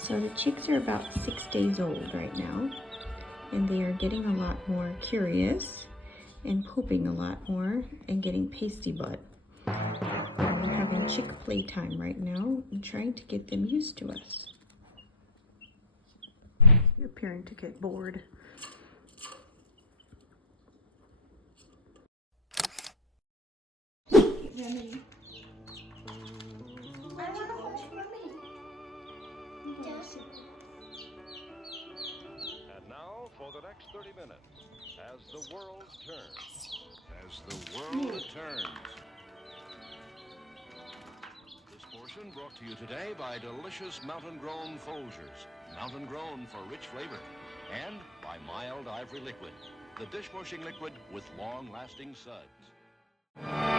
So the chicks are about 6 days old right now, and they are getting a lot more curious and pooping a lot more and getting pasty butt. We're having chick playtime right now and trying to get them used to us. You're appearing to get bored. Remedy. I want to watch Remedy. Yes. And now for the next 30 minutes, as the world turns. As the world turns. This portion brought to you today by delicious mountain-grown Folgers. Mountain-grown for rich flavor. And by Mild Ivory Liquid, the dishwashing liquid with long-lasting suds.